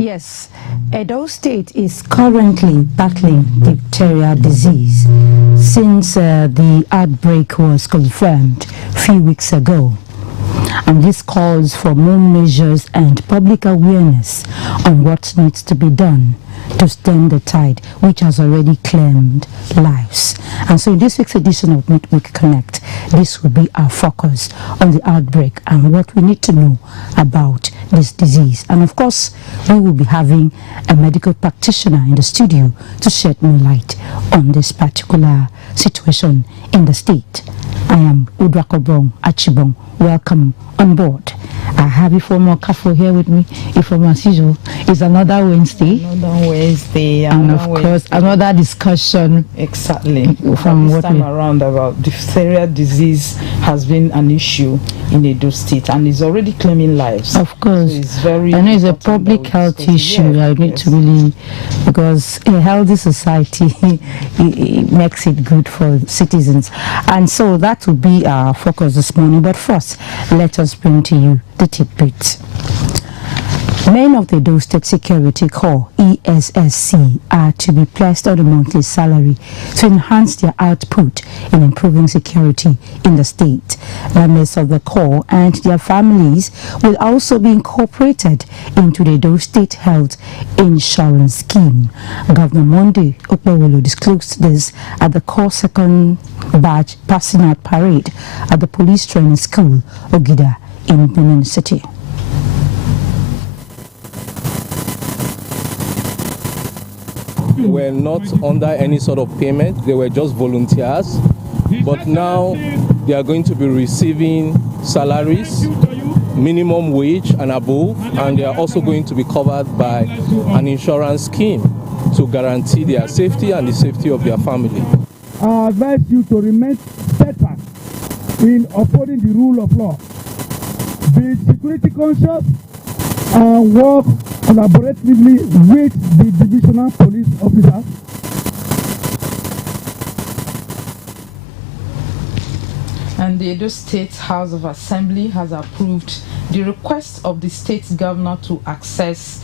Yes, Edo State is currently battling diphtheria disease since the outbreak was confirmed a few weeks ago. And this calls for more measures and public awareness on what needs to be done to stem the tide, which has already claimed lives. And so in this week's edition of Midweek Connect, this will be our focus on the outbreak and what we need to know about this disease. And of course, we will be having a medical practitioner in the studio to shed more light on this particular situation in the state. I am Udrakobong Achibong. Welcome on board. I have Ifeoma Kafo here with me. Ifeoma, as usual, it's another Wednesday. Another Wednesday. And of course, another discussion. Exactly. From this what time around about diphtheria disease has been an issue in Edo State and is already claiming lives. Of course. So it's very I know it's a public health issue. Yeah, I need to really, because a healthy society it makes it good for citizens. And so that will be our focus this morning. But first, let us bring to you the tidbit. Men of the Edo State Security Corps, ESSC, are to be placed on a monthly salary to enhance their output in improving security in the state. Members of the Corps and their families will also be incorporated into the Edo State Health Insurance Scheme. Governor Monday Okpewolo disclosed this at the Corps Second Batch Passing Out Parade at the Police Training School, Ogida, in Benin City. Were not under any sort of payment. They were just volunteers, but now they are going to be receiving salaries, minimum wage and above, and they are also going to be covered by an insurance scheme to guarantee their safety and the safety of their family. I advise you to remain steadfast in upholding the rule of law. Be security conscious and work collaboratively with the divisional police officers. And the Edo State House of Assembly has approved the request of the state governor to access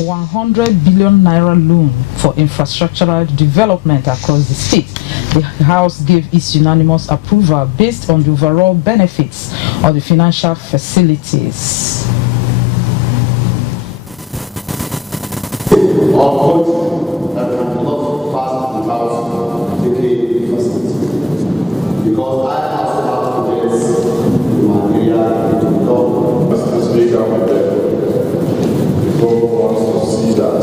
100 billion naira loan for infrastructural development across the state. The House gave its unanimous approval based on the overall benefits of the financial facilities. That can not pass the house taking facility. Because I also have projects in my area to be done. As the speaker with them, the government wants to see that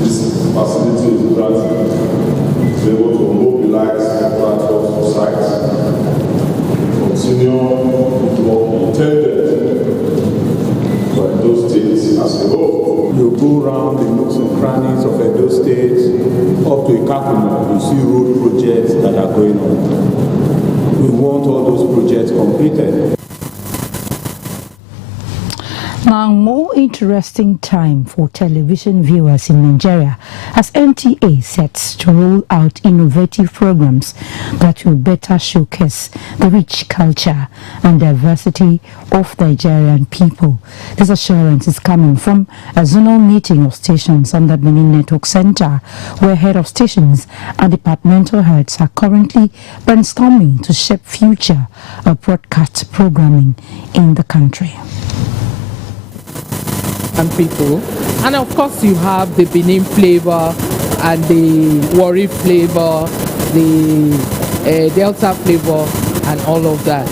this facility is granted, to be able to mobilize transport to sites, continue to work intended for those states as a whole. You go around the nooks and crannies of Edo State up to Ikakumo, you see road projects that are going on. We want all those projects completed. Now, more interesting time for television viewers in Nigeria as NTA sets to roll out innovative programs that will better showcase the rich culture and diversity of the Nigerian people. This assurance is coming from a zonal meeting of stations under Benin Network Center, where head of stations and departmental heads are currently brainstorming to shape future of broadcast programming in the country. And people, and of course you have the Benin flavor and the Warri flavor, the Delta flavor, and all of that.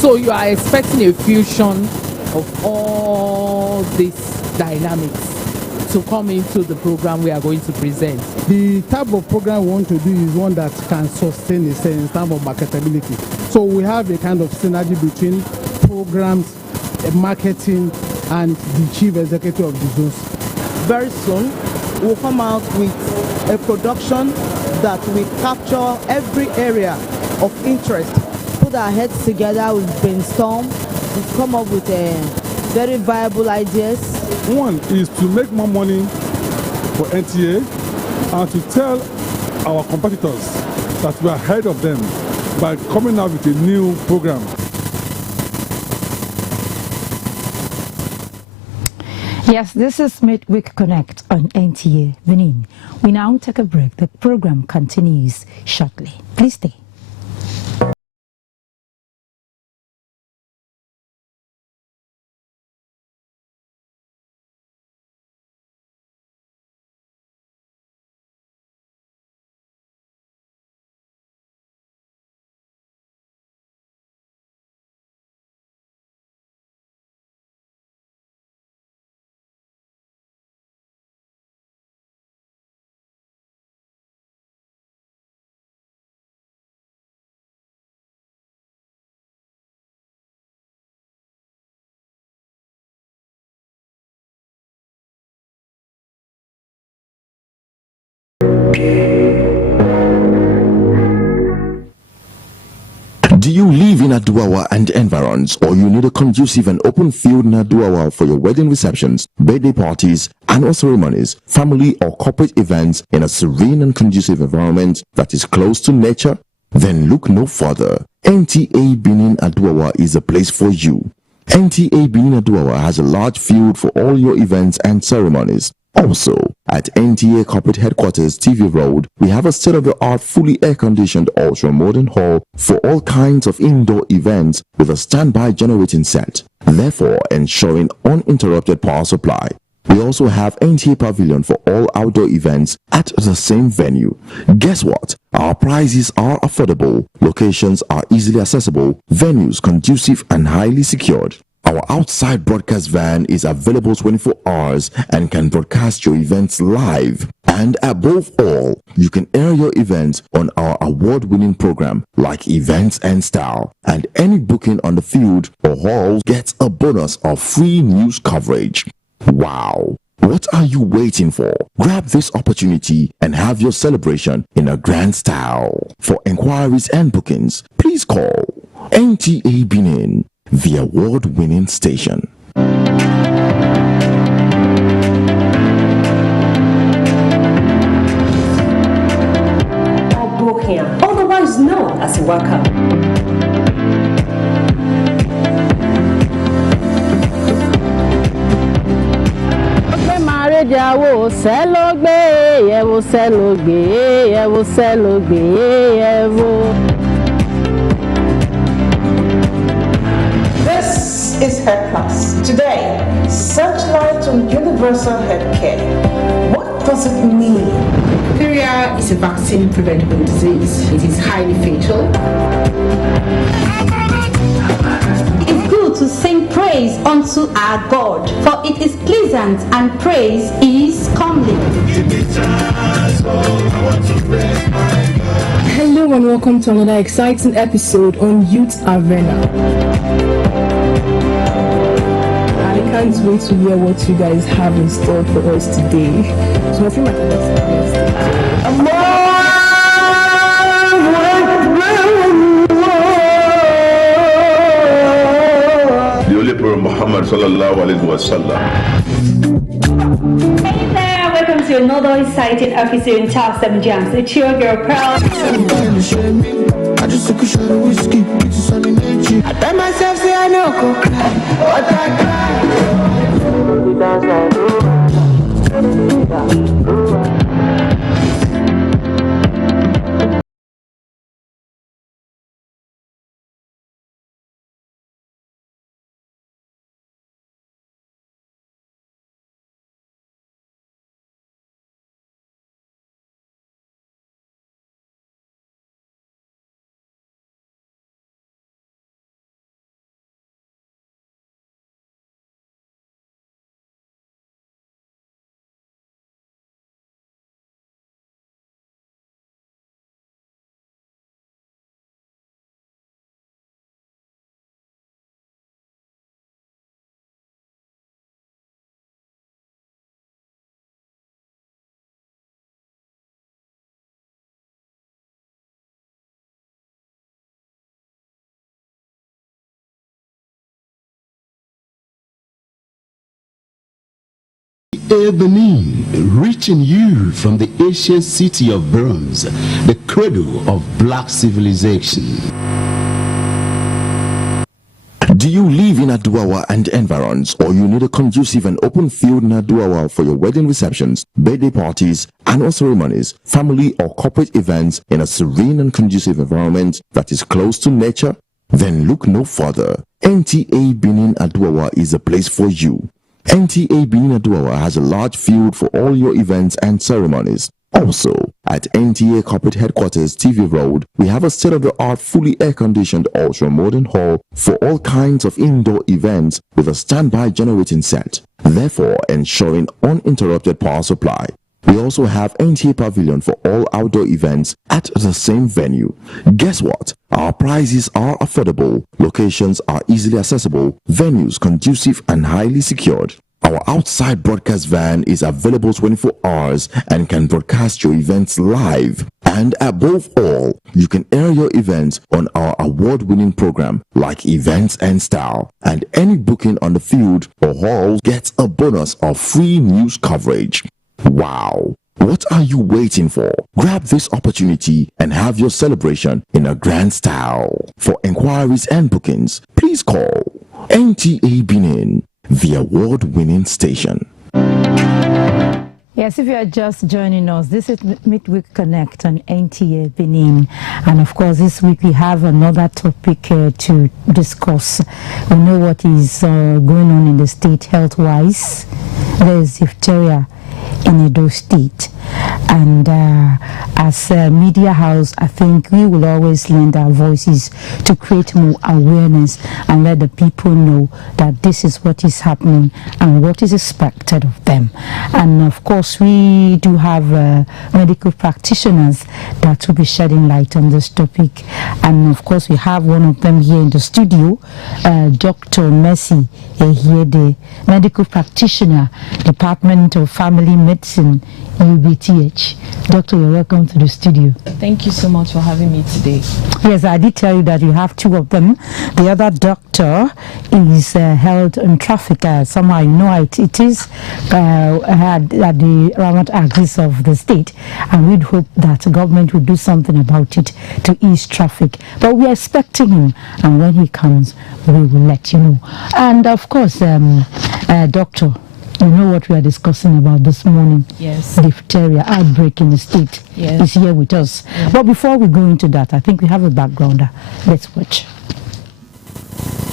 So you are expecting a fusion of all these dynamics to come into the program we are going to present. The type of program we want to do is one that can sustain itself in terms of marketability. So we have a kind of synergy between programs, marketing, and the chief executive of the zones. Very soon, we'll come out with a production that will capture every area of interest. Put our heads together, we've brainstormed, we've come up with very viable ideas. One is to make more money for NTA and to tell our competitors that we are ahead of them by coming out with a new program. Yes, this is Midweek Connect on NTA Benin. We now take a break. The program continues shortly. Please stay. Do you live in Aduawa and environs, or you need a conducive and open field in Aduawa for your wedding receptions, birthday parties, annual ceremonies, family or corporate events in a serene and conducive environment that is close to nature? Then look no further. NTA Benin Aduawa is the place for you. NTA Benin Aduawa has a large field for all your events and ceremonies. Also, at NTA Corporate Headquarters, TV Road, we have a state-of-the-art, fully air-conditioned, ultra-modern hall for all kinds of indoor events with a standby generating set, therefore ensuring uninterrupted power supply. We also have NTA Pavilion for all outdoor events at the same venue. Guess what? Our prices are affordable, locations are easily accessible, venues conducive and highly secured. Our outside broadcast van is available 24 hours and can broadcast your events live. And above all, you can air your events on our award-winning program like Events and Style. And any booking on the field or hall gets a bonus of free news coverage. Wow! What are you waiting for? Grab this opportunity and have your celebration in a grand style. For inquiries and bookings, please call NTA Benin, the award-winning station. Otherwise known as Waka. This is Health Plus. Today, searchlight on universal healthcare. What does it mean? Diphtheria is a vaccine-preventable disease. It is highly fatal. It's good to sing praise unto our God, for it is pleasant and praise is comely. Hello and welcome to another exciting episode on Youth Arena. I can't wait to hear what you guys have in store for us today. So I feel like the Holy Prophet Muhammad sallallahu alaihi wasallam. Hey there, welcome to another exciting episode in Charles 7 Jams. It's your girl Proud. I just took a shot of whiskey, it's a sunny nature. I tell myself, say I know, what I cry. Benin, reaching you from the ancient city of bronze, the cradle of black civilization. Do you you live in Aduawa and environs, or you need a conducive and open field in Aduawa for your wedding receptions, birthday parties, annual ceremonies, family or corporate events in a serene and conducive environment that is close to nature? Then look no further. NTA Benin Aduawa is a place for you. NTA Benin Aduawa has a large field for all your events and ceremonies. Also, at NTA Corporate Headquarters TV Road, we have a state-of-the-art fully air-conditioned ultra-modern hall for all kinds of indoor events with a standby generating set, therefore ensuring uninterrupted power supply. We also have NTA Pavilion for all outdoor events at the same venue. Guess what? Our prices are affordable, locations are easily accessible, venues conducive and highly secured. Our outside broadcast van is available 24 hours and can broadcast your events live. And above all, you can air your events on our award-winning program like Events and Style. And any booking on the field or hall gets a bonus of free news coverage. Wow! What are you waiting for? Grab this opportunity and have your celebration in a grand style. For inquiries and bookings, please call NTA Benin, the award-winning station. Yes, if you are just joining us, this is Midweek Connect on NTA Benin. And of course, this week we have another topic to discuss. We know what is going on in the state health-wise. There is diphtheria in Edo State, and as a media house, I think we will always lend our voices to create more awareness and let the people know that this is what is happening and what is expected of them. And of course, we do have medical practitioners that will be shedding light on this topic, and of course we have one of them here in the studio, Dr. Mercy Ehiede, medical practitioner, Department of Family Medicine, UBTH. Doctor, you're welcome to the studio. Thank you so much for having me today. Yes, I did tell you that you have two of them. The other doctor is held on traffic. Somehow, you know, it is at the Ramat axis of the state, and we'd hope that the government will do something about it to ease traffic. But we are expecting him, and when he comes, we will let you know. And of course, doctor, you know what we are discussing about this morning? Yes. Diphtheria outbreak in the state. Yes. Is here with us. Yes. But before we go into that, I think we have a backgrounder. Let's watch.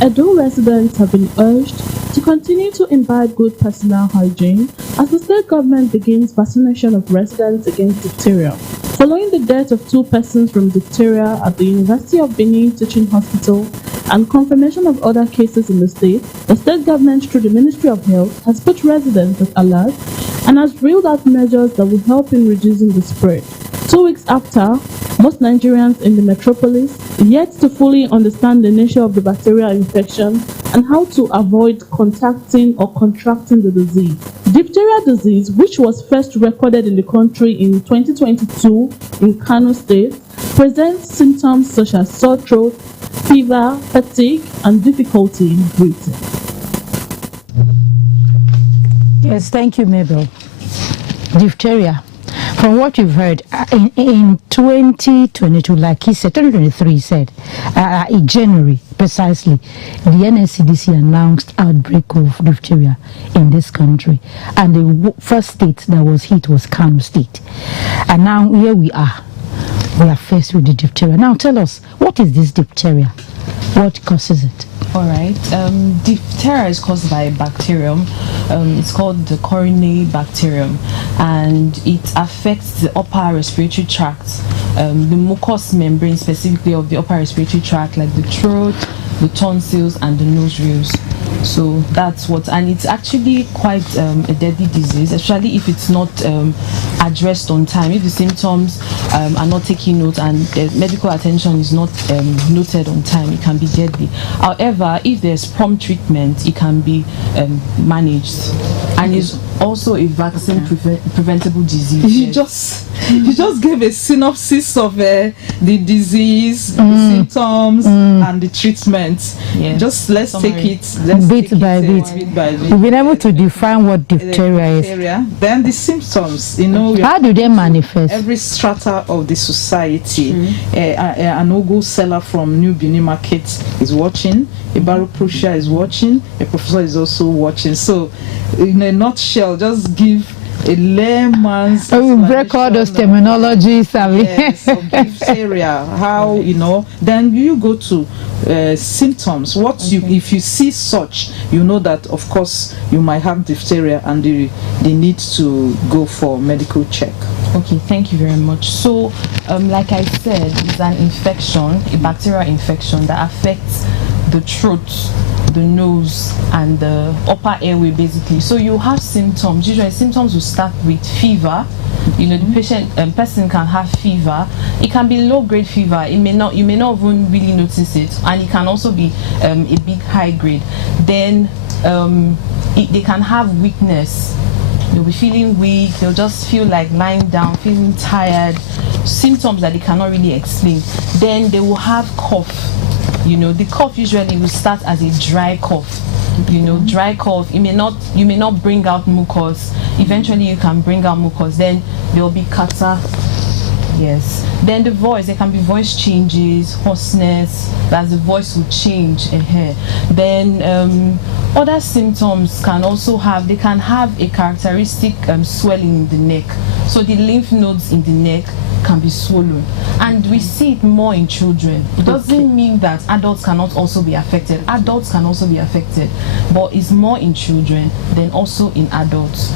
Edo residents have been urged to continue to imbibe good personal hygiene as the state government begins vaccination of residents against diphtheria. Following the death of 2 persons from diphtheria at the University of Benin Teaching Hospital and confirmation of other cases in the state government through the Ministry of Health has put residents at alert and has rolled out measures that will help in reducing the spread. 2 weeks after, most Nigerians in the metropolis yet to fully understand the nature of the bacterial infection and how to avoid contacting or contracting the disease. Diphtheria disease, which was first recorded in the country in 2022 in Kano State, presents symptoms such as sore throat, fever, fatigue, and difficulty in breathing. Yes, thank you, Mabel. Diphtheria. From what you've heard, in 2022, like he said, 2023 said, in January precisely, the NSCDC announced outbreak of diphtheria in this country. And the first state that was hit was Kano State. And now here we are. We are faced with the diphtheria. Now tell us, what is this diphtheria? What causes it? All right. Diphtheria is caused by a bacterium. It's called the Corynea bacterium, and it affects the upper respiratory tract, the mucous membrane specifically of the upper respiratory tract, like the throat, the tonsils, and the nostrils. So that's what, and it's actually quite a deadly disease, especially if it's not addressed on time. If the symptoms are not taken note and the medical attention is not noted on time, it can be deadly. However, if there's prompt treatment, it can be managed, and is also a vaccine preventable disease. You yes. just You just gave a synopsis of the disease, the symptoms, and the treatment. Just let's take it bit by bit. We've been able to define what diphtheria is. Then the symptoms, you know. How do they manifest? Every strata of the society. An Ogo seller from New Benin Market is watching. A barrel pusher is watching. A professor is also watching. So, in a nutshell, just give a layman's break all those terminologies. Yes, of diphtheria. How, you know. Then you go to symptoms. If you see such, you know that of course you might have diphtheria and they need to go for medical check. Okay, thank you very much. So, like I said, it's an infection, a bacterial infection that affects the throat, the nose, and the upper airway, basically. So you have symptoms. Usually, symptoms will start with fever. You know, the person can have fever. It can be low-grade fever. You may not even really notice it, and it can also be a big high-grade. Then they can have weakness. They'll be feeling weak. They'll just feel like lying down, feeling tired. Symptoms that they cannot really explain. Then they will have cough. You know, the cough usually will start as a dry cough. You know, dry cough. You may not bring out mucus. Eventually, you can bring out mucus. Then there will be catarrh. Yes. Then the voice, there can be voice changes, hoarseness, that the voice will change. Then other symptoms can also have, they can have a characteristic swelling in the neck. So the lymph nodes in the neck can be swollen, and we see it more in children. It doesn't mean that adults cannot also be affected. Adults can also be affected, but it's more in children than also in adults.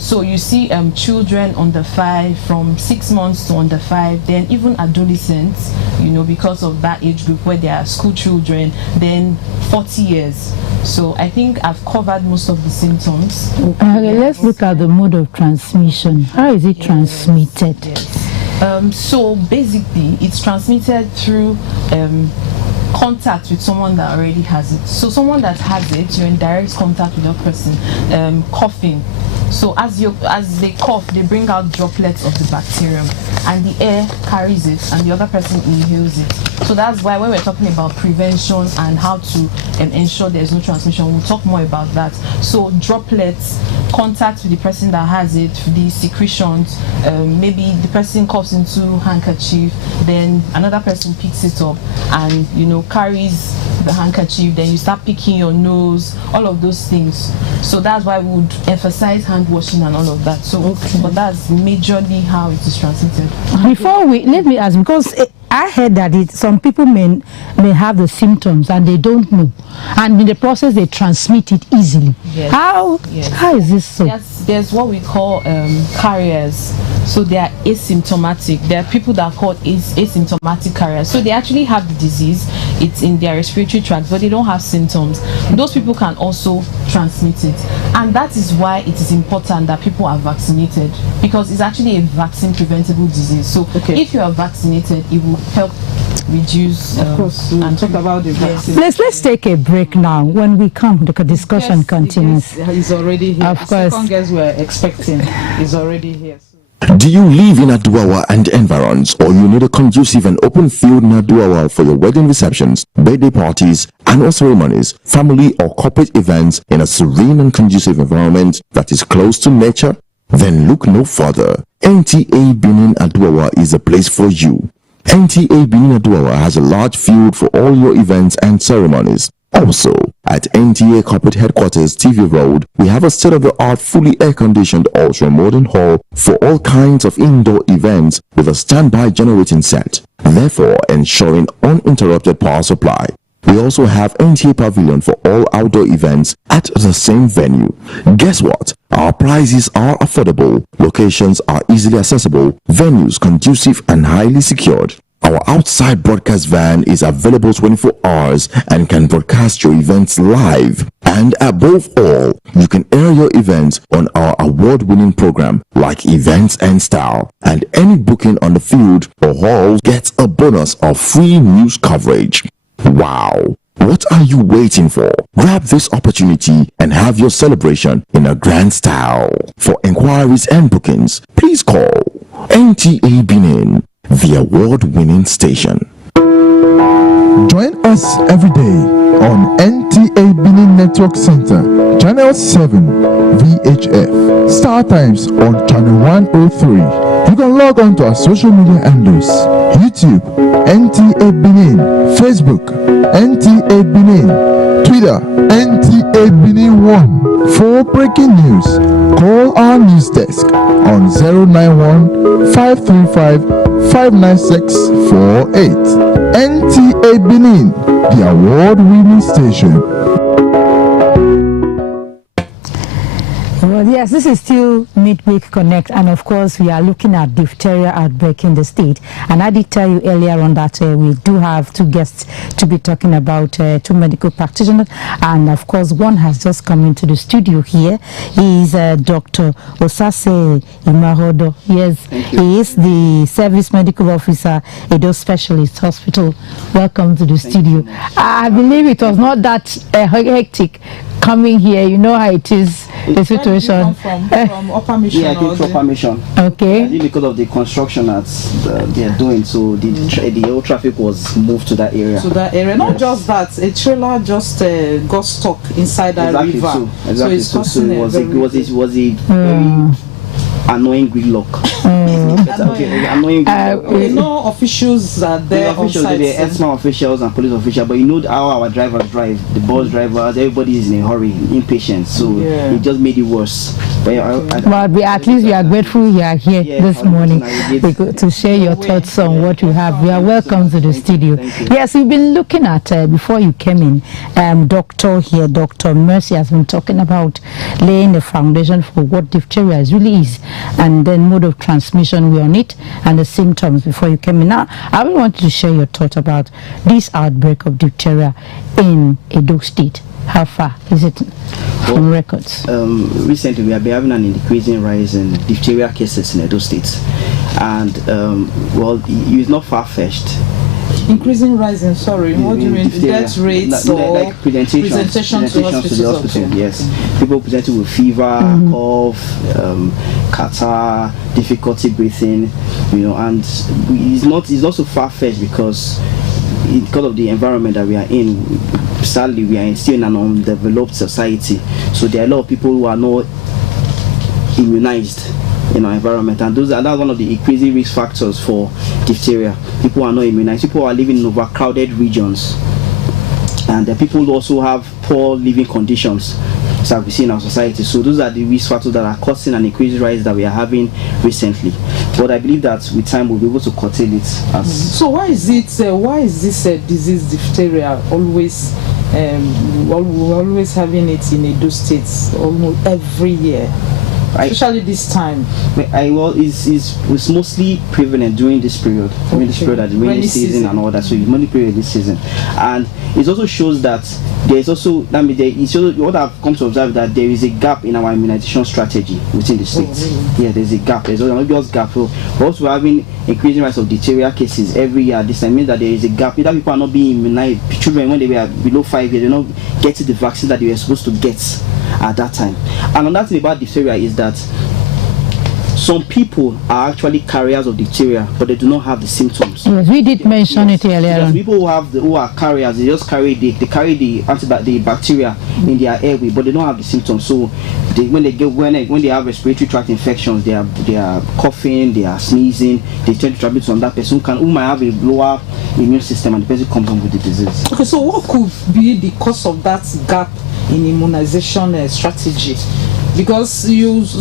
So you see children under 5, from 6 months to under 5, then even adolescents, you know, because of that age group where they are school children, then 40 years. So I think I've covered most of the symptoms. Let's look at the mode of transmission. How is it transmitted? So basically, it's transmitted through contact with someone that already has it. So someone that has it, you're in direct contact with that person. Coughing. So as they cough, they bring out droplets of the bacterium, and the air carries it, and the other person inhales it. So that's why when we're talking about prevention and how to ensure there's no transmission, we'll talk more about that. So droplets, contact with the person that has it, the secretions, maybe the person coughs into handkerchief, then another person picks it up and, you know, carries the handkerchief, then you start picking your nose, all of those things. So that's why we would emphasize hand washing and all of that. So, but that's majorly how it is transmitted. Before let me ask, because I heard that some people may have the symptoms and they don't know, and in the process they transmit it easily. Yes. How is this so? There's what we call carriers. So they are asymptomatic. There are people that are called asymptomatic carriers. So they actually have the disease, it's in their respiratory tract, but they don't have symptoms. Those people can also transmit it. And that is why it is important that people are vaccinated, because it's actually a vaccine preventable disease. So if you are vaccinated, it will help reduce of course, and talk about the vaccine. Let's take a break now. When we come, the discussion continues. He's already here. Of course. The second guest we're expecting is already here. Do you live in Aduawa and environs, or you need a conducive and open field in Aduawa for your wedding receptions, birthday parties, annual ceremonies, family or corporate events in a serene and conducive environment that is close to nature? Then look no further. NTA Benin Aduawa is the place for you. NTA Benin Aduawa has a large field for all your events and ceremonies. Also, at NTA Corporate Headquarters, TV Road, we have a state-of-the-art, fully air-conditioned, ultra-modern hall for all kinds of indoor events with a standby generating set, therefore ensuring uninterrupted power supply. We also have NTA Pavilion for all outdoor events at the same venue. Guess what? Our prices are affordable, locations are easily accessible, venues conducive and highly secured. Our outside broadcast van is available 24 hours and can broadcast your events live. And above all, you can air your events on our award-winning program like Events and Style. And any booking on the field or hall gets a bonus of free news coverage. Wow! What are you waiting for? Grab this opportunity and have your celebration in a grand style. For inquiries and bookings, please call NTA Benin, the award-winning station. Join us every day on NTA Benin Network Center, Channel 7, VHF. Star Times on Channel 103. You can log on to our social media handles: YouTube, NTA Benin, Facebook, NTA Benin, Twitter, NTA Benin 1. For breaking news, call our news desk on 091-535-59648. NTA Benin, the award-winning station. Well, yes, this is still Midweek Connect, and of course we are looking at diphtheria outbreak in the state. And I did tell you earlier on that we do have two guests to be talking about, two medical practitioners, and of course one has just come into the studio here. He is Dr. Osase Imahodo. Yes, he is the Service Medical Officer, Edo Specialist Hospital. Welcome to the studio. I believe it was not that hectic coming here. You know how it is, the situation. From Upper Mission? Yeah, I came from Upper Mission. Okay. I think because of the construction that they are doing, so the whole traffic was moved to that area. To that area. Not just that, a trailer just got stuck inside that river. So it's causing it was a very annoying gridlock. No officials are there on site. The ESMA officials and police officials, but you know how our drivers drive, the bus drivers, everybody is in a hurry, impatient, so it just made it worse. But at least we are grateful you are here this morning to share your thoughts on what you have. You are welcome to the studio. Yes, we've been looking at, before you came in, Dr. Mercy has been talking about laying the foundation for what diphtheria really is, and then mode of transmission we're on it, and the symptoms before you came in. Now, I really want to share your thoughts about this outbreak of diphtheria in Edo State. How far is it from records? Recently, we have been having an increasing rise in diphtheria cases in Edo State, and it's not far-fetched. Increasing rising, sorry, what do you mean? Death rates or like presentation to the hospital? Okay. Yes, people presenting with fever, cough, catarrh, difficulty breathing, and it's not so far-fetched because of the environment that we are in. Sadly, we are still in an undeveloped society, so there are a lot of people who are not immunized in our environment, and that's one of the increasing risk factors for diphtheria. People are not immunized, people are living in overcrowded regions, and the people who also have poor living conditions that we see in our society. So those are the risk factors that are causing an increased rise that we are having recently. But I believe that with time we'll be able to curtail it. So why is this disease, diphtheria, always having it in Edo States almost every year? Especially this time. It's mostly prevalent during this period. During this period, at the rainy season and all that. So it's mostly period this season, and it also shows that there's also what I've come to observe, that there is a gap in our immunization strategy within the state. Yeah, there's a gap. There's not just gap. We're also having increasing rise of diphtheria cases every year. This means that there is a gap. Either people are not being immunized. Children, when they were below 5 years, they're not getting the vaccine that they were supposed to get at that time. And another thing about diphtheria is that some people are actually carriers of diphtheria, but they do not have the symptoms. Yes, we did mention it earlier. Because people who are carriers, they just carry the bacteria in their airway, but they don't have the symptoms. So when they have respiratory tract infections, they are coughing, they are sneezing, they tend to transmit on that person who might have a lower immune system, and the person comes home with the disease. Okay, so what could be the cause of that gap in immunization strategy? Because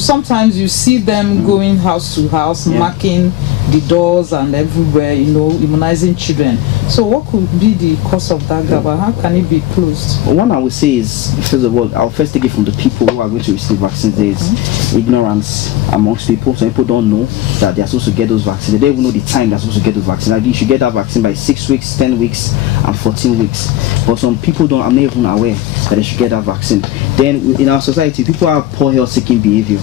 sometimes you see them going house to house, marking the doors and everywhere, immunizing children. So what could be the cause of that gap, and how can it be closed? One I would say is, first of all, I'll first take it from the people who are going to receive vaccines. There is ignorance amongst people. Some people don't know that they are supposed to get those vaccines. They don't even know the time they're supposed to get those vaccines. Like, you should get that vaccine by 6 weeks, 10 weeks, and 14 weeks. But some people are not even aware that they should get that vaccine. Then in our society, people have poor health-seeking behavior.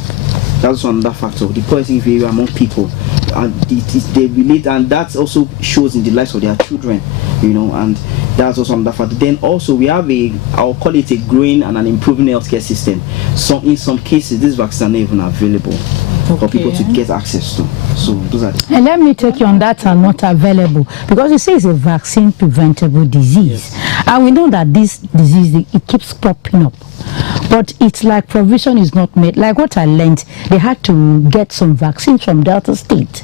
That's another factor. The poor health-seeking behavior among people, and they relate, and that also shows in the lives of their children. And That's also another factor. Then also we have I'll call it a growing and an improving healthcare system. So in some cases, these vaccines are not even available for people to get access to. So those are and let me take you on that are not available, because you say it's a vaccine preventable disease. Yes. And we know that this disease, it keeps popping up. But it's like provision is not made. Like what I learned, they had to get some vaccines from Delta State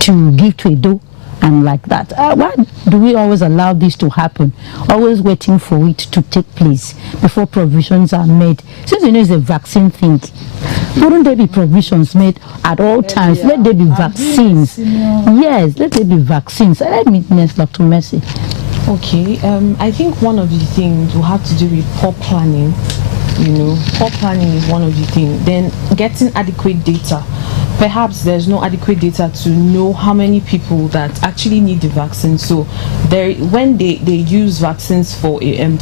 to give to Edo and like that. Why do we always allow this to happen? Always waiting for it to take place before provisions are made. Since you know it's a vaccine thing, wouldn't there be provisions made at all times? Let there be vaccines. Yes, let there be vaccines. Let me next, Dr. Mercy. Okay, I think one of the things will have to do with poor planning. You know, poor planning is one of the things. Then getting adequate data. Perhaps there's no adequate data to know how many people that actually need the vaccine. So when they use vaccines for a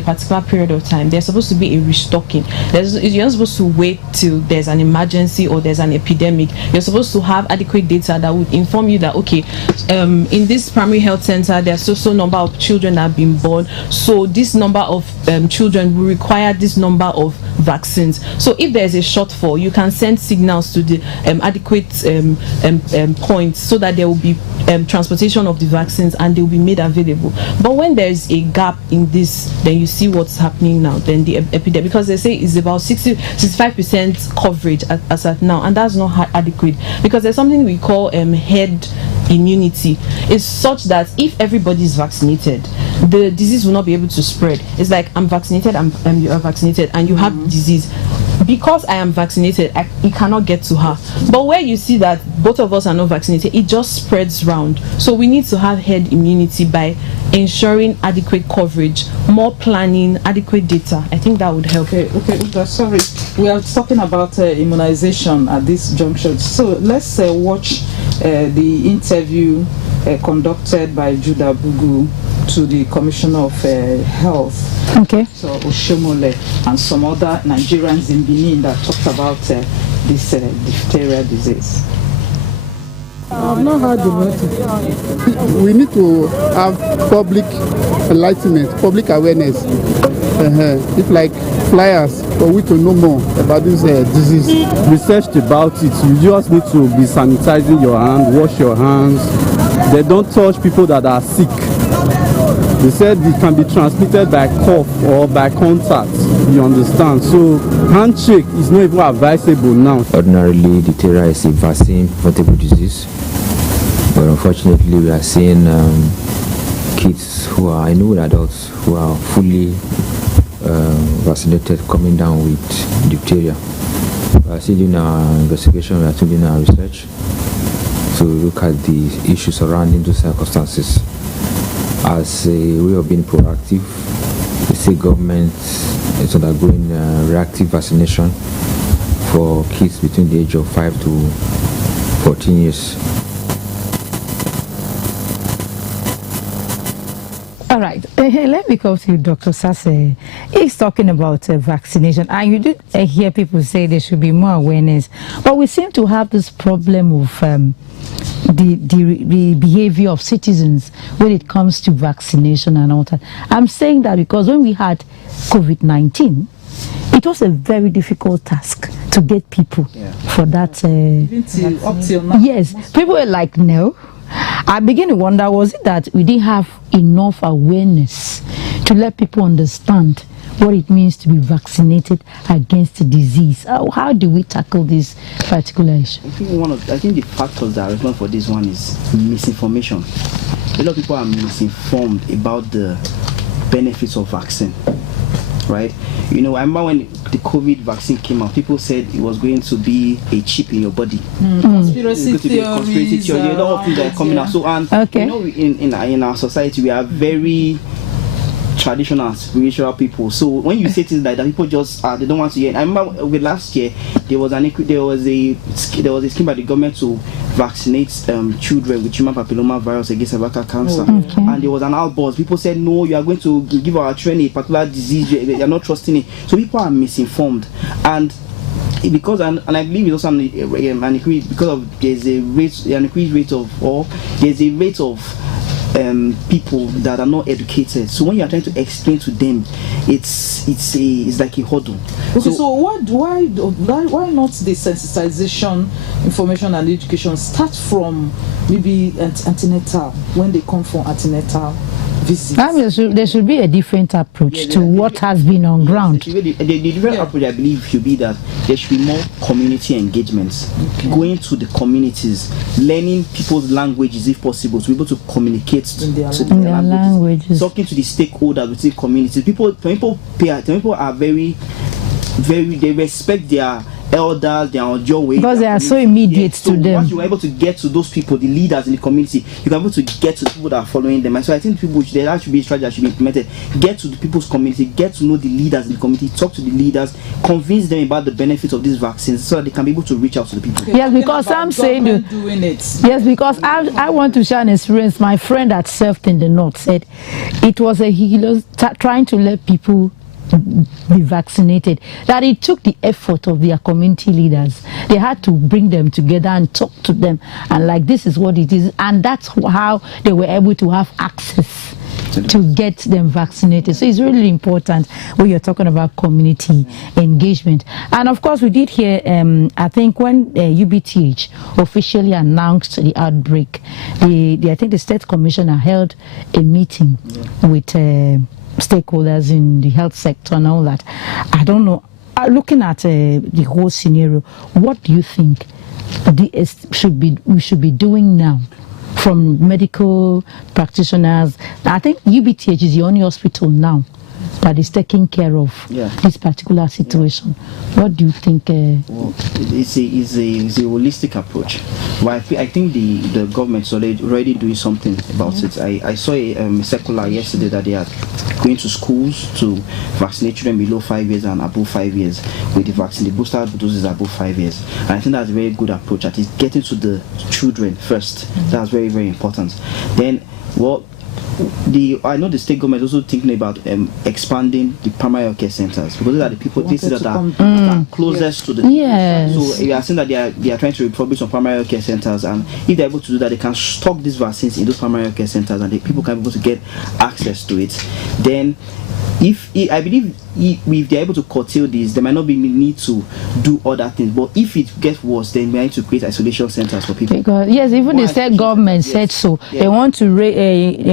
particular period of time, there's supposed to be a restocking. You're not supposed to wait till there's an emergency or there's an epidemic. You're supposed to have adequate data that would inform you that, okay, in this primary health center, there's so number of children that have been born. So this number of children will require this number of vaccines. So if there's a shortfall, you can send signals to the adequate points so that there will be transportation of the vaccines and they will be made available. But when there's a gap in this, then you see what's happening now. Then the epidemic, because they say it's about 65% coverage as at now, and that's not adequate, because there's something we call herd immunity. It's such that if everybody is vaccinated, the disease will not be able to spread. It's like, I'm vaccinated, you are vaccinated, and you have disease. Because I am vaccinated, it cannot get to her. But where you see that both of us are not vaccinated, it just spreads round. So we need to have herd immunity by ensuring adequate coverage, more planning, adequate data. I think that would help. Okay, sorry. We are talking about immunization at this junction. So let's watch the interview conducted by Judah Bugu to the Commissioner of Health. Okay. So Oshomole and some other Nigerians in Benin that talked about this diphtheria disease. I've not heard the message. We need to have public enlightenment, public awareness. It's like flyers for we to know more about this disease. Research about it. You just need to be sanitizing your hands, wash your hands. They don't touch people that are sick. They said it can be transmitted by cough or by contact. You understand? So handshake is not even advisable now. Ordinarily, diphtheria is a vaccine preventable disease, but unfortunately, we are seeing kids who are, I know adults who are fully vaccinated coming down with diphtheria. We are still doing our investigation. We are still doing our research to look at the issues surrounding those circumstances. As a way of being proactive, the state government is undergoing reactive vaccination for kids between the age of 5 to 14 years. All right, let me go to Dr. Sase. He's talking about vaccination, and you did hear people say there should be more awareness, but we seem to have this problem of the behavior of citizens when it comes to vaccination and all that. I'm saying that because when we had COVID-19, it was a very difficult task to get people for that. Up till now. Yes, people were like, no. I begin to wonder, was it that we didn't have enough awareness to let people understand what it means to be vaccinated against the disease? How do we tackle this particular issue? I think the factors that are responsible for this one is misinformation. A lot of people are misinformed about the benefits of vaccine. Right? You know, I remember when the COVID vaccine came out, people said it was going to be a chip in your body. Conspiracy theories. A lot of things that are coming out. So, and you know, in our society, we are very traditional and spiritual people. So when you say things like that, people just they don't want to hear. I remember with last year there was a scheme by the government to vaccinate children with human papilloma virus against cervical cancer, and there was an outburst. People said, no, you are going to give our children a particular disease. They are not trusting it. So people are misinformed, and because and I believe it's also an increase because of there's a increased rate of people that are not educated. So when you are trying to explain to them, it's like a hurdle. Okay, so why not the sensitization, information and education start from maybe antenatal, when they come for antenatal visits? There should be a different approach to what has been on ground. The different approach, I believe, should be that there should be more community engagements, going to the communities, learning people's languages if possible, to be able to communicate in their languages, talking to the stakeholders within communities. People are very, they respect their elders, their way, because they are so immediate to them. Once you are able to get to those people, the leaders in the community, you are able to get to the people that are following them. And so I think there should be a strategy that should be implemented. Get to the people's community, get to know the leaders in the community, talk to the leaders, convince them about the benefits of these vaccines so that they can be able to reach out to the people. Yes, because I'm saying doing it. Yes, because I want to share an experience. My friend that served in the north said it was he was trying to let people be vaccinated, that it took the effort of their community leaders. They had to bring them together and talk to them, and like, this is what it is, and that's how they were able to have access to get them vaccinated. So it's really important when you're talking about community engagement. And of course, we did hear, I think when UBTH officially announced the outbreak, I think the State Commissioner held a meeting with stakeholders in the health sector and all that. I don't know, looking at the whole scenario, what do you think we should be doing now from medical practitioners? I think UBTH is the only hospital now that is taking care of this particular situation. What do you think? Well, it's a holistic approach. Well, I think the government's already doing something about it. I saw a circular yesterday that they are going to schools to vaccinate children below 5 years and above 5 years with the vaccine. The booster doses above 5 years. And I think that's a very good approach. That is getting to the children first. That's very, very important. Then, I know the state government is also thinking about expanding the primary care centers, because those are the places that are closest to the people. So we are saying that they are trying to refurbish some primary care centers, and if they're able to do that, they can stock these vaccines in those primary care centers, and the people can be able to get access to it. Then, I believe if they're able to curtail this, there might not be need to do other things. But if it gets worse, then we need to create isolation centers for people. Because, yes, even the state government said so. They want to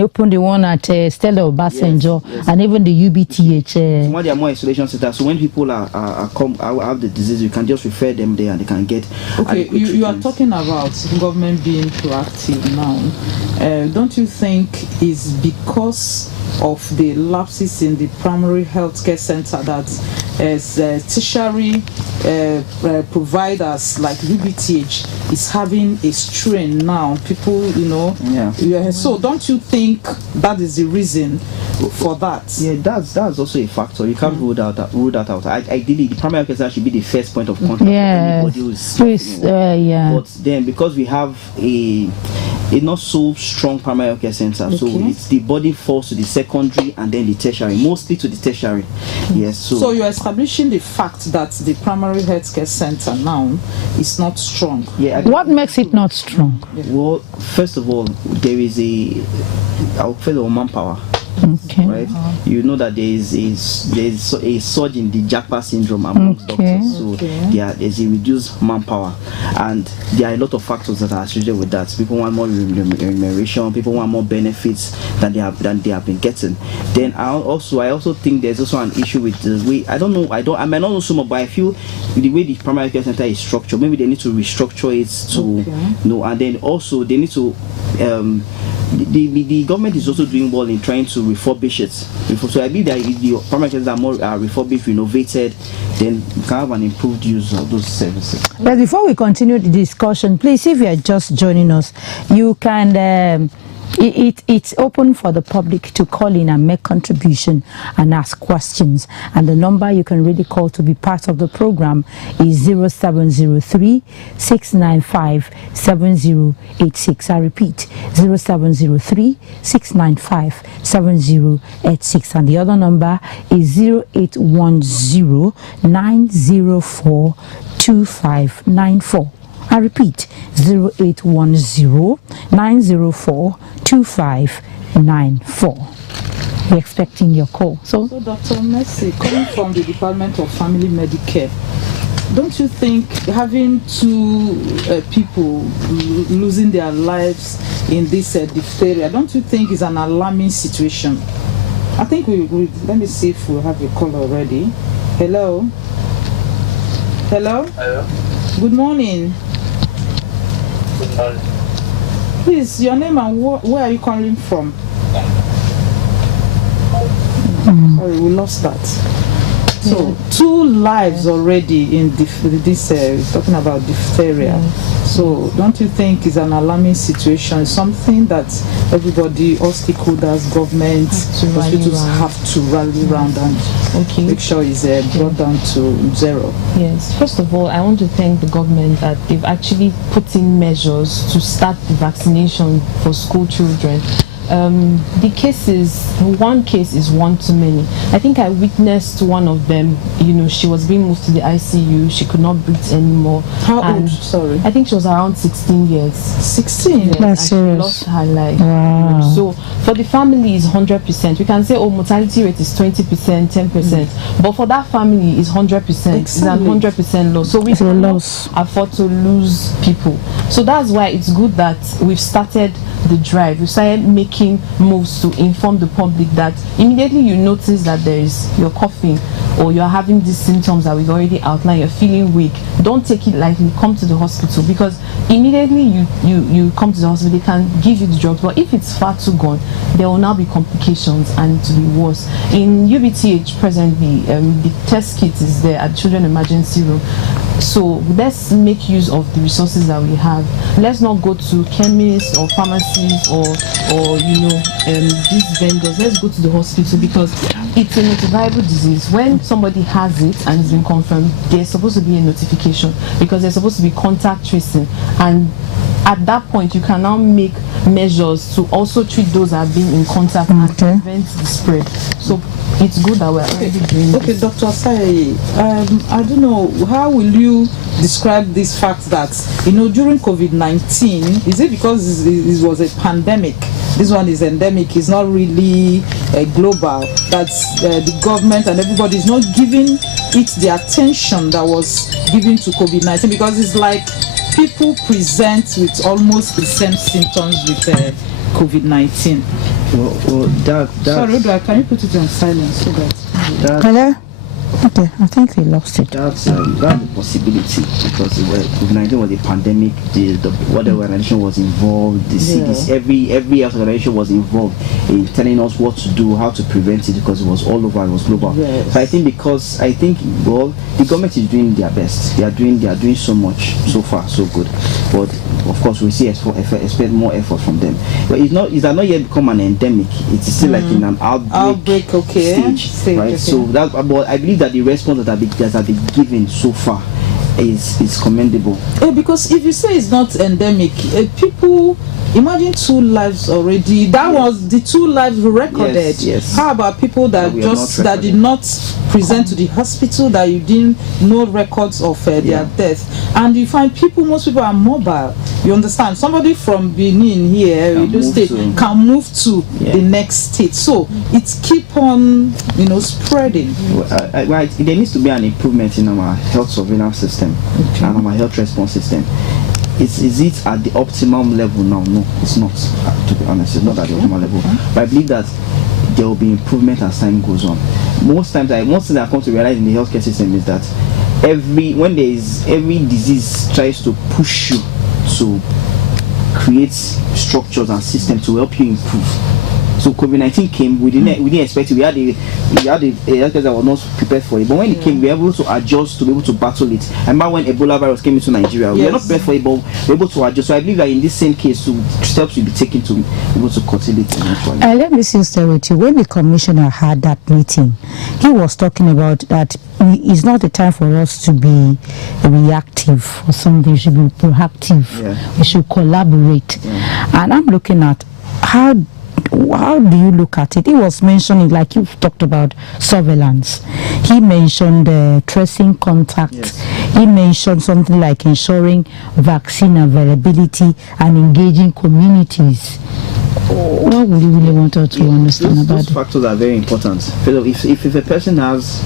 open the one at Stella Obasanjo and even the UBTH. So there are more isolation centers. So when people have the disease, you can just refer them there and they can get. Okay, you are talking about government being proactive now. Don't you think it's because of the lapses in the primary healthcare center that as tertiary providers like UBTH is having a strain now? People, so don't you think that is the reason for that? Yeah, that's also a factor. You can't rule that out. Ideally, the primary health center should be the first point of contact for anybody who is sick. But then, because we have a not so strong primary health care center, so it's the body falls to the secondary and then the tertiary, mostly to the tertiary. Yes. So you're establishing the fact that the primary health care center now is not strong. Yeah. What makes it not strong? Well, first of all, there is I'll say manpower. Okay. Right. You know that there is a surge in the Japa syndrome amongst doctors. So there's a reduced manpower, and there are a lot of factors that are associated with that. People want more remuneration. People want more benefits than they have been getting. Then I also think there's also an issue with the way I might not know so much, but I feel the way the primary care center is structured, maybe they need to restructure it to and then also they need to the government is also doing well in trying to refurbish it. So I believe that if the primary care are more refurbished, renovated, then we can have an improved use of those services. But before we continue the discussion, please, if you are just joining us, you can it's open for the public to call in and make contribution and ask questions, and the number you can really call to be part of the program is 0703 695 7086. I repeat, 0703 695 7086, and the other number is 0810 904 2594. I repeat, 0810 904 2594. 080-3272-1094. We're expecting your call. So Dr. Mercy, coming from the Department of Family Medicare, don't you think having two people losing their lives in this diphtheria, don't you think is an alarming situation? I think we let me see if we have a call already. Hello? Hello? Hello? Good morning. Good morning. Please, your name and where are you calling from? Sorry, we lost that. So, 2 lives already in this, talking about diphtheria. So, don't you think it's an alarming situation? Something that everybody, all stakeholders, government, hospitals have to rally around and make sure it's brought down to 0. Yes, first of all, I want to thank the government that they've actually put in measures to start the vaccination for school children. The cases, one case is one too many. I think I witnessed one of them. She was being moved to the ICU. She could not breathe anymore. How old? Sorry. I think she was around 16 years. 16? Yes, That's serious. she lost her life. Wow. So for the family is 100%. We can say, mortality rate is 20%, 10%. But for that family is 100%. It's an 100% loss. So we cannot afford to lose people. So that's why it's good that we've started the drive. We started making moves to inform the public that immediately you notice that you're coughing or you're having these symptoms that we've already outlined, you're feeling weak, don't take it lightly, come to the hospital, because immediately you come to the hospital, they can give you the drugs, but if it's far too gone, there will now be complications and it will be worse. In UBTH presently, the test kit is there at Children Emergency Room. So let's make use of the resources that we have. Let's not go to chemists or pharmacies or these vendors. Let's go to the hospital, because it's a notifiable disease. When somebody has it and it's been confirmed, there's supposed to be a notification, because there's supposed to be contact tracing, and at that point you can now make measures to also treat those that have been in contact and prevent the spread. So it's good that we're already doing this. Okay, Dr. Asai, I don't know, how will you describe this fact that, during COVID-19, is it because it was a pandemic? This one is endemic, it's not really global, that the government and everybody is not giving it the attention that was given to COVID-19, because it's like people present with almost the same symptoms with COVID-19. Sorry, can you put it on silence so that... Hello? Okay, I think we lost it. That's a possibility, because COVID-19 was a pandemic. The World Organization was involved. The CDC, every health organization was involved in telling us what to do, how to prevent it, because it was all over. It was global. Yes. So I think the government is doing their best. They are doing so much so far, so good. But of course, we expect more effort from them. But it has not yet become an endemic. It is still like in an outbreak stage, right? Okay. So but I believe that the response that have been given so far is commendable. Because if you say it's not endemic, people imagine 2 lives already. That was the 2 lives recorded. Yes. How about people that did not present to the hospital, that you didn't know records of their death? And you find most people are mobile. You understand? Somebody from Benin here, can move to the next state. So it's keep on, spreading. Right. There needs to be an improvement in our health surveillance system and our health response system. Is it at the optimum level now? No, it's not. To be honest, it's not at the optimal level. But I believe that there will be improvement as time goes on. Most things I come to realize in the healthcare system is that every disease tries to push you to create structures and systems to help you improve. So COVID-19 came, we didn't expect it. We had a healthcare that was not prepared for it. But when it came, we were able to adjust to be able to battle it. I remember when Ebola virus came into Nigeria, we were not prepared for it, but we were able to adjust. So I believe that in this same case, steps will be taken to be able to curtail it eventually. Let me stay with you. When the commissioner had that meeting, he was talking about that it's not a time for us to be reactive or something. We should be proactive. We should collaborate. And I'm looking at how do you look at it? He was mentioning, like you've talked about, surveillance. He mentioned tracing contact. He mentioned something like ensuring vaccine availability and engaging communities What would you really want us to understand about those factors are very important. If a person has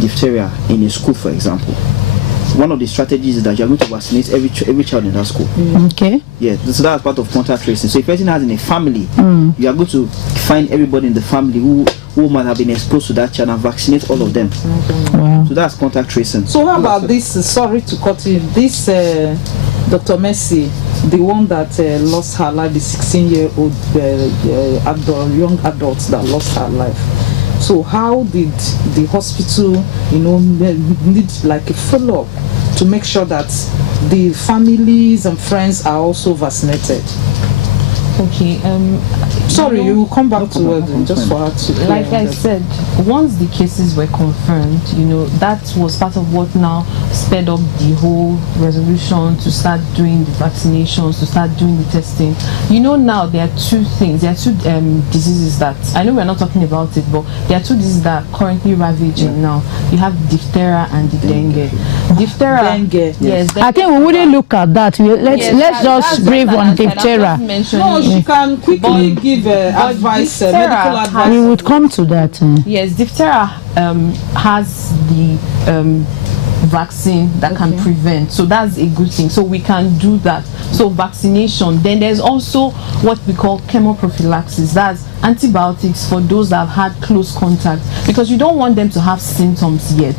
diphtheria in a school, for example, one of the strategies is that you're going to vaccinate every child in that school. Okay. Yeah, so that's part of contact tracing. So if a person has in a family, you are going to find everybody in the family who might have been exposed to that child and vaccinate all of them. Wow. So that's contact tracing. So how about this? Sorry to cut in. This Dr. Mercy, the one that lost her life, the 16-year-old young adult that lost her life. So how did the hospital, need like a follow-up to make sure that the families and friends are also vaccinated? Okay. Sorry, you will come back to it just for her to. Like I said, once the cases were confirmed, that was part of what now sped up the whole resolution to start doing the vaccinations, to start doing the testing. Now there are two things. There are two diseases that I know we're not talking about it, but there are two diseases that are currently ravaging now. You have diphtheria and the dengue. Diphtheria. Dengue. Yes. I think we wouldn't look at that. Let's just brief on diphtheria. No, she can quickly give advice, medical advice. We would come to that. Yes, diphtheria has the vaccine that can prevent, so that's a good thing. So we can do that. So vaccination. Then there's also what we call chemoprophylaxis. That's antibiotics for those that have had close contact, because you don't want them to have symptoms yet.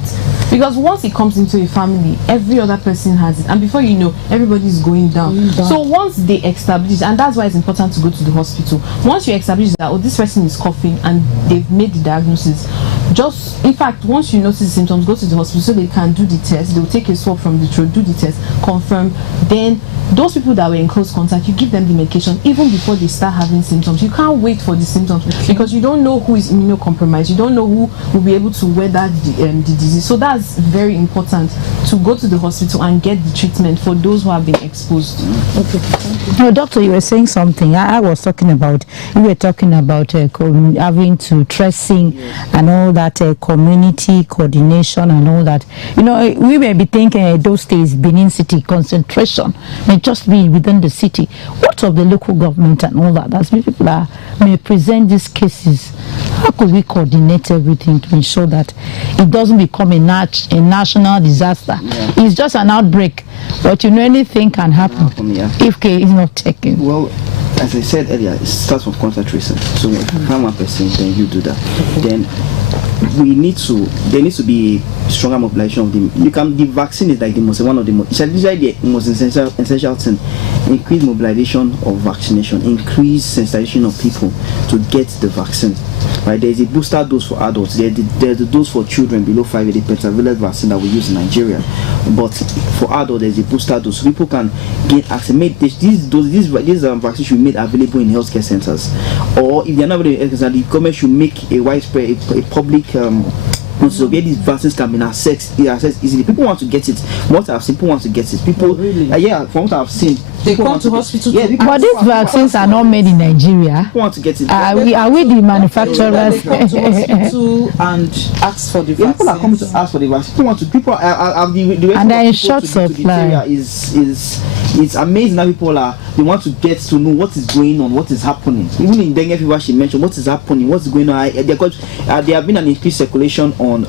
Because once it comes into a family, every other person has it, and before you know, everybody's going down. So once they establish, and that's why it's important to go to the hospital. Once you establish that, this person is coughing, and they've made the diagnosis, in fact, once you notice the symptoms, go to the hospital so they can do the test. They'll take a swab from the throat, do the test, confirm. Then those people that were in close contact, you give them the medication even before they start having symptoms. You can't wait for the symptoms because you don't know who is immunocompromised. You don't know who will be able to weather the disease. So that's very important, to go to the hospital and get the treatment for those who have been exposed. Okay. No, doctor, you were saying something. You were talking about having to tracing and all that, community coordination and all that. We may be thinking those days Benin City concentration may just be within the city. What of the local government and all that? As people may present these cases, how could we coordinate everything to ensure that it doesn't become a national disaster? It's just an outbreak, but anything can happen if care is not taken. Well, as I said earlier, it starts from contact tracing. So if you find one person, then you do that. Then there needs to be a stronger mobilization of the vaccine is like one of the most essential thing. Increase mobilization of vaccination, increase sensitization of people to get the vaccine. Right, there's a booster dose for adults. There's a dose for children below 5 years, the pentavalent vaccine that we use in Nigeria. But for adults, there's a booster dose, so people can get access. These vaccines should be made available in healthcare centers, or if they're not available in healthcare centers, the government should make a widespread, a public. So where these vaccines can be accessed easily. People want to get it. What I've seen, people want to get it. People, from what I've seen, they come to hospital. But these vaccines are not made in Nigeria. People want to get it. Are we the manufacturers? They come to hospital and ask for the vaccine. People are coming to ask for the vaccine. People have the and they're in short supply. It's amazing that people they want to get to know what is going on, what is happening. Even in dengue fever, she mentioned what is happening, what's going on. There have been an increased circulation on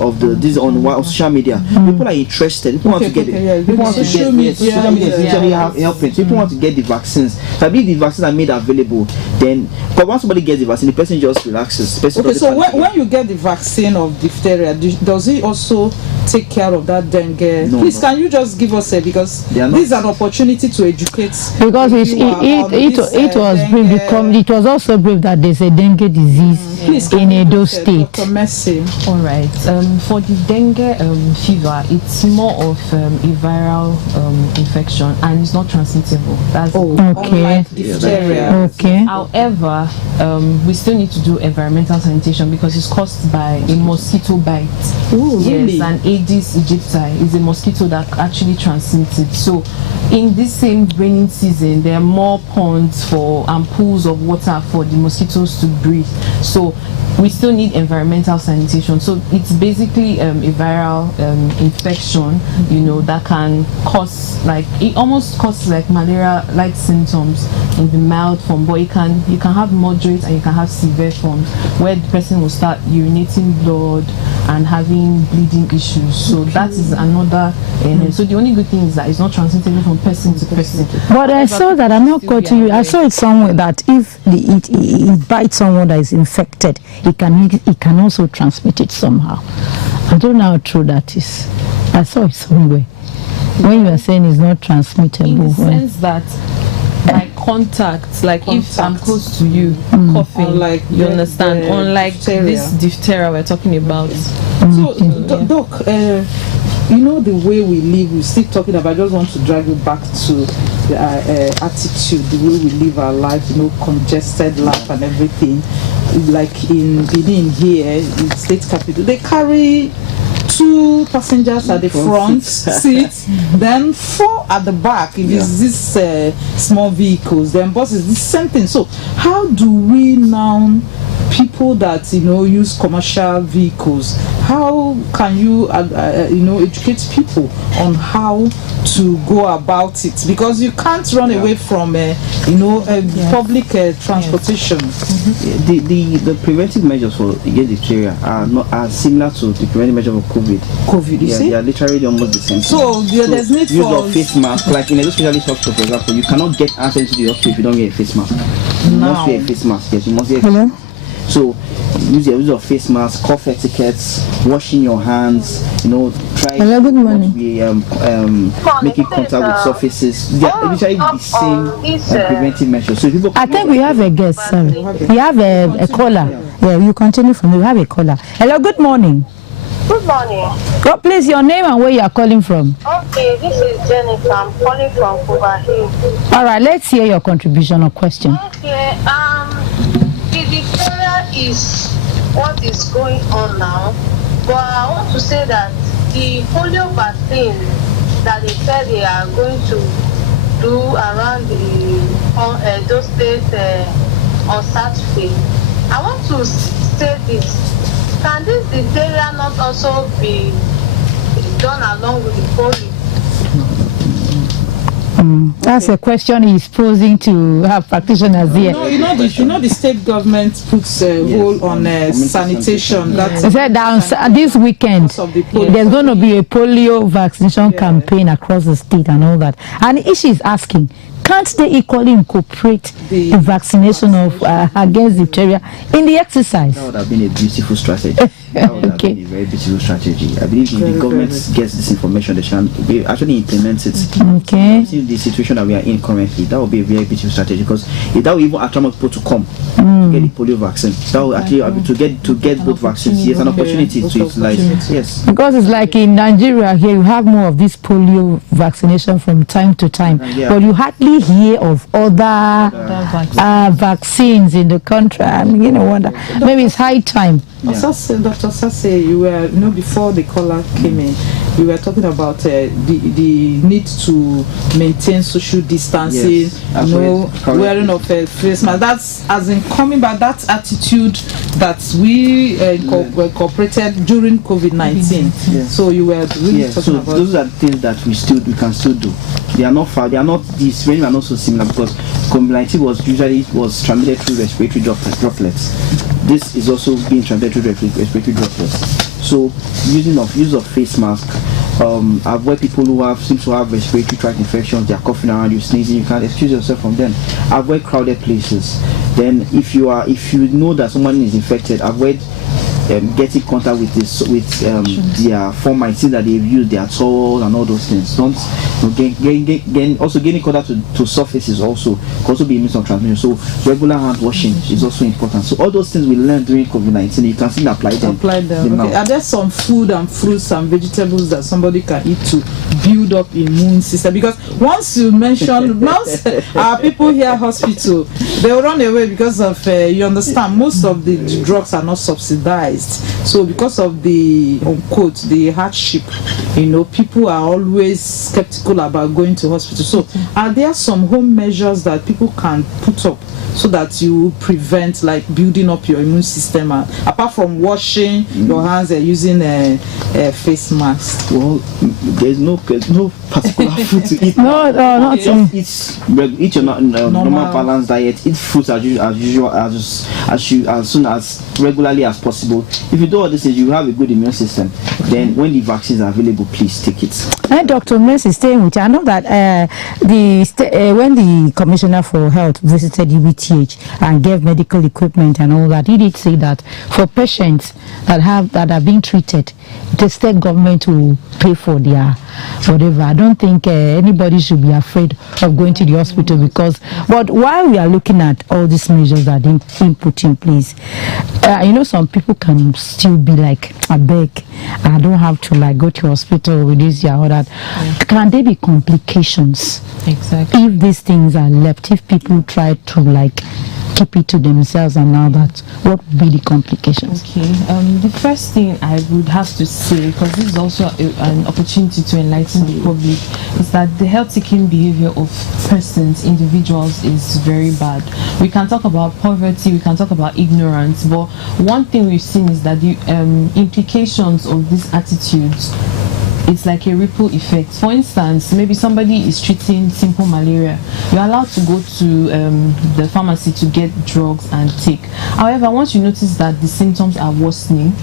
social media. People are interested. People want to get it. People want to get social media helping. People want to get the vaccines. So I believe the vaccines are made available. Then, but once somebody gets the vaccine, the person just relaxes. Okay, so when you get the vaccine of diphtheria, does it also take care of that dengue? No, Please, can you just give us because this is an opportunity to educate. Because it was brief. It was also brief that there's a dengue disease in Edo State. Dr. Mercy. All right. For the dengue fever, it's more of a viral infection and it's not transmissible. That's okay. Diphtheria. Okay. However, we still need to do environmental sanitation because it's caused by a mosquito bite. Oh, really? Yes, and Aedes aegypti is a mosquito that actually transmits it. So, in this same raining season, there are more ponds and pools of water for the mosquitoes to breathe. So we still need environmental sanitation. So it's basically a viral infection, you know, that can cause, like, it almost causes like malaria-like symptoms in the mild form, but you can have moderate and you can have severe forms where the person will start urinating blood and having bleeding issues. So that is another. So the only good thing is that it's not transmittable from person to person. But I saw that, I'm not quoting you, I saw it somewhere that if it bites someone that is infected, it can also transmit it somehow. I don't know how true that is. I saw it somewhere. When you are saying it's not transmittable. In the sense that by contact, like if I'm close to you, coughing, unlike you understand, unlike this diphtheria we're talking about. So, Doc, you know the way we live, we're still talking about, I just want to drag you back to the attitude, the way we live our life, you know, congested life and everything. Like in Benin here, in state capital, they carry 2 passengers at the front seat, then 4 at the back. If it's this small vehicles, then buses, the same thing. So how do we now, people that, you know, use commercial vehicles, how can you you know, educate people on how to go about it? Because you can't run away from you know, public transportation. The preventive measures for against diphtheria are similar to the preventive measures for COVID. You see? They are literally almost the same. So there's need use for of face mask, like in a specialist hospital, for example, you cannot get access to the hospital if you don't wear a face mask. You must wear a face mask. Yes, you must wear a face mask. So use the use of face mask, cough etiquettes, washing your hands, you know, try not to be making contact with surfaces. They are literally the same preventive measures. So people, I think we have a guest, sorry. We have a caller. Yeah, you continue from there. We have a caller. Hello, good morning. Good morning. Oh, please, your name and where you are calling from. Okay, this is Jennifer. I'm calling from Cuba Hill. All right, let's hear your contribution or question. Okay, the diphtheria is what is going on now, but I want to say that the polio vaccine that they said they are going to do around those states on Saturday, I want to say this. Can this diphtheria not also be done along with the polio? That's a question he's posing to our practitioners here. No, you know the state government puts a hold on sanitation. They said that this weekend there's going to be a polio vaccination campaign across the state and all that. And Ishi is asking, can't they equally incorporate the vaccination of against diphtheria in the exercise? That would have been a beautiful strategy. That would have been a very beautiful strategy. I believe if the government gets this information, they can actually implement it. Okay. See the situation that we are in currently, that would be a very beautiful strategy, because that will even attract more people to come to get the polio vaccine. That will actually to get both vaccines. Yes, an opportunity to utilize. Yes. Because it's like in Nigeria here, you have more of this polio vaccination from time to time, but you hardly hear of other vaccines in the country. I mean, you know, wonder maybe it's high time. Dr. Sase, you were, you know, before the caller came in, you were talking about the need to maintain social distancing, wearing of a face mask. That's as in coming by that attitude that we incorporated during COVID-19. So you were really talking about. Those are the things that we can still do. They are not far. They are not. These are not so similar, because COVID-19 was transmitted through respiratory droplets. This is also being transmitted through respiratory droplets. So use of face mask. Avoid people who seem to have respiratory tract infections. They are coughing around you, sneezing. You can't excuse yourself from them. Avoid crowded places. Then, if you know that someone is infected, avoid getting contact with their formats that they've used, their towels and all those things. Don't also getting contact to surfaces also could also be a means of transmission. So regular hand washing is also important. So all those things we learned during COVID-19, you can still apply them. Okay. Are there some food and fruits and vegetables that somebody can eat to build up immune system? Because once you mention, once our people here hospital, they will run away because of you understand, most of the drugs are not subsidized. immunized. So because of the unquote the hardship, people are always skeptical about going to hospital. So are there some home measures that people can put up so that you prevent like building up your immune system, apart from washing your hands and using a face mask? Well, there's no particular food to eat. No, not just eat your normal balanced diet. Eat fruits as usual, as soon as regularly as possible. If you do all this, you have a good immune system. Then when the vaccines are available, please take it. Dr. Mercy, staying with you. I know that when the Commissioner for Health visited UBTH and gave medical equipment and all that, he did say that for patients that are being treated, the state government will pay for their whatever. I don't think anybody should be afraid of going to the hospital but while we are looking at all these measures that are being put in place, some people can still be like, I beg, I don't have to like go to hospital with this or that. Can there be complications? Exactly. If these things are left, if people try to like keep it to themselves and all that, what would be the complications? Okay, the first thing I would have to say, because this is also an opportunity to enlighten the public, is that the health-seeking behavior of persons, individuals, is very bad. We can talk about poverty, we can talk about ignorance, but one thing we've seen is that the implications of these attitudes, it's like a ripple effect. For instance, maybe somebody is treating simple malaria. You're allowed to go to the pharmacy to get drugs and take. However, once you notice that the symptoms are worsening,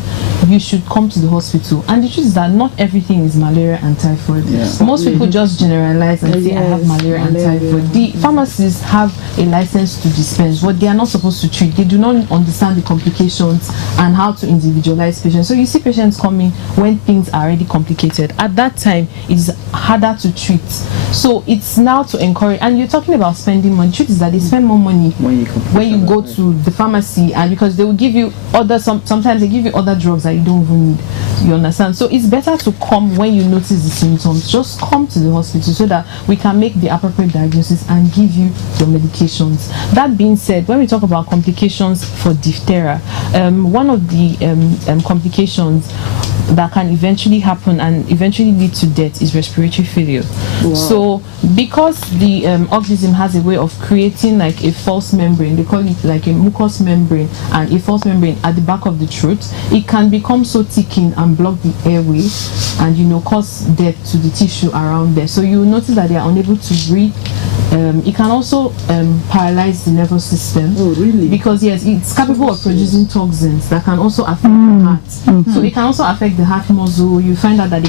you should come to the hospital. And the truth is that not everything is malaria and typhoid. Most people just generalize and say, I have malaria and typhoid. The pharmacists have a license to dispense, but they are not supposed to treat. They do not understand the complications and how to individualize patients. So you see patients coming when things are already complicated. At that time, it's harder to treat. So it's now to encourage, and you're talking about spending money. The truth is that they spend more money when you go to the pharmacy, and because they will give you sometimes they give you other drugs that you don't even need. You understand? So it's better to come when you notice the symptoms. Just come to the hospital so that we can make the appropriate diagnosis and give you your medications. That being said, when we talk about complications for diphtheria, one of the complications that can eventually happen and eventually lead to death is respiratory failure. Wow. So because the organism has a way of creating like a false membrane, they call it like a mucous membrane and a false membrane at the back of the throat, it can become so thickened and block the airway and cause death to the tissue around there. So you notice that they are unable to breathe. It can also paralyze the nervous system. Oh, really? Because yes, it's capable of producing toxins that can also affect the heart. So it can also affect the heart muscle. You find out that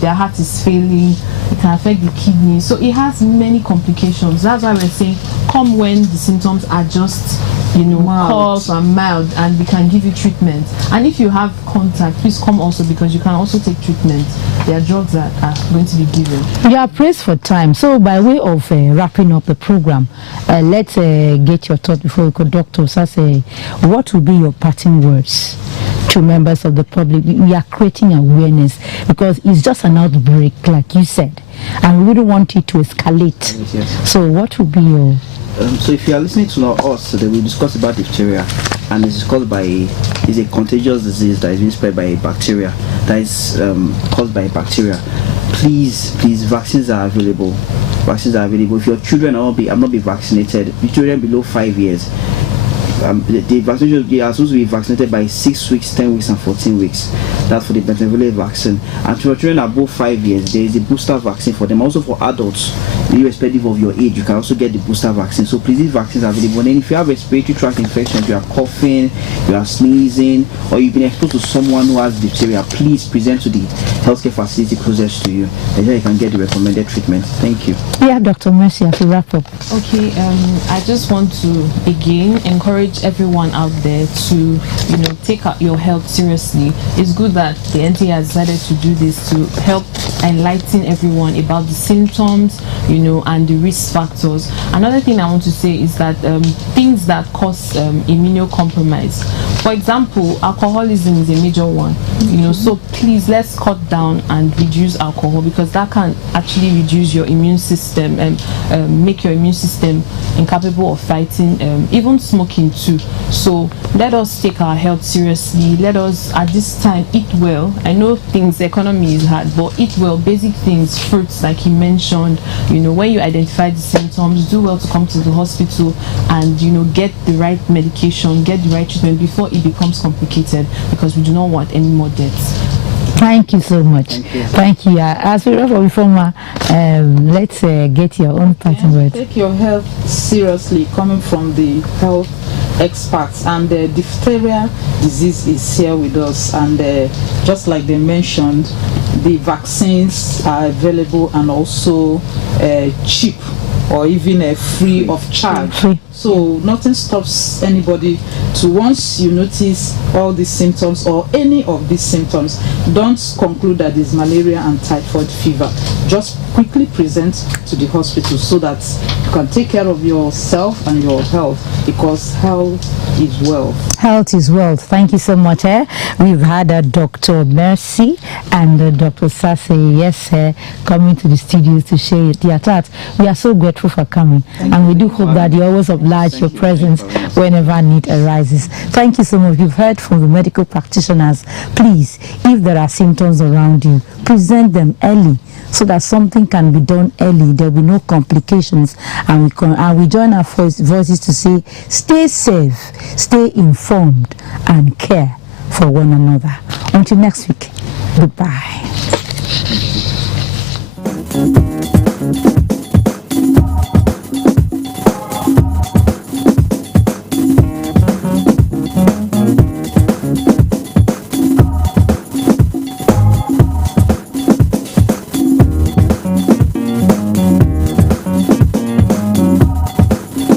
their heart is failing. It can affect the kidney. So it has many complications. That's why we're saying come when the symptoms are just cough and mild, and we can give you treatment. And if you have contact, please come also, because you can also take treatment. There are drugs that are going to be given. You are praised for time. So by way of wrapping up the program, let's get your thought before we go. Dr. Sase, what will be your parting words to members of the public? We are creating awareness because it's just an outbreak, like you said, and we wouldn't want it to escalate. Yes. So what will be your... So if you are listening to us today, we discuss about diphtheria, and it's a contagious disease that is being spread by a bacteria, that is caused by a bacteria. Please, vaccines are available. If your children are not be vaccinated, your children below 5 years, the vaccination, they are supposed to be vaccinated by 6 weeks, 10 weeks, and 14 weeks. That's for the pentavalent vaccine. And for children above 5 years, there is a booster vaccine for them. Also for adults, irrespective of your age, you can also get the booster vaccine. So please, these vaccines are available. And then if you have respiratory tract infections, you are coughing, you are sneezing, or you've been exposed to someone who has diphtheria, please present to the healthcare facility closest to you, and here you can get the recommended treatment. Thank you. Yeah, Dr. Mercy, to wrap up. Okay, I just want to again encourage everyone out there to take your health seriously. It's good that the NTA has decided to do this to help enlighten everyone about the symptoms and the risk factors. Another thing I want to say is that things that cause immunocompromise, For example, alcoholism is a major one. You know, so please let's cut down and reduce alcohol, because that can actually reduce your immune system and make your immune system incapable of fighting even smoking too. So let us take our health seriously. Let us at this time eat well. I know the economy is hard, but eat well. Basic things, fruits like he mentioned. You know, when you identify the symptoms, do well to come to the hospital and, you know, get the right medication, get the right treatment before it becomes complicated, because we do not want any more deaths. Thank you so much. Thank you. As we wrap up, Reformer, let's get your own parting words. Take your health seriously, coming from the health experts. And the diphtheria disease is here with us, and just like they mentioned, the vaccines are available and also cheap, or even free of charge. So nothing stops anybody to, once you notice all these symptoms or any of these symptoms, don't conclude that it's malaria and typhoid fever. Just quickly present to the hospital so that you can take care of yourself and your health, because health is wealth. Health is wealth. Thank you so much. We've had Dr. Mercy and Dr. Sase, coming to the studios to share their thoughts. We are so grateful for coming, and we do hope that you always oblige your presence whenever need arises. Thank you so much. You've heard from the medical practitioners. Please, if there are symptoms around you, present them early so that something can be done early. There will be no complications, and we join our voices to say, stay safe, stay informed, and care for one another. Until next week, goodbye.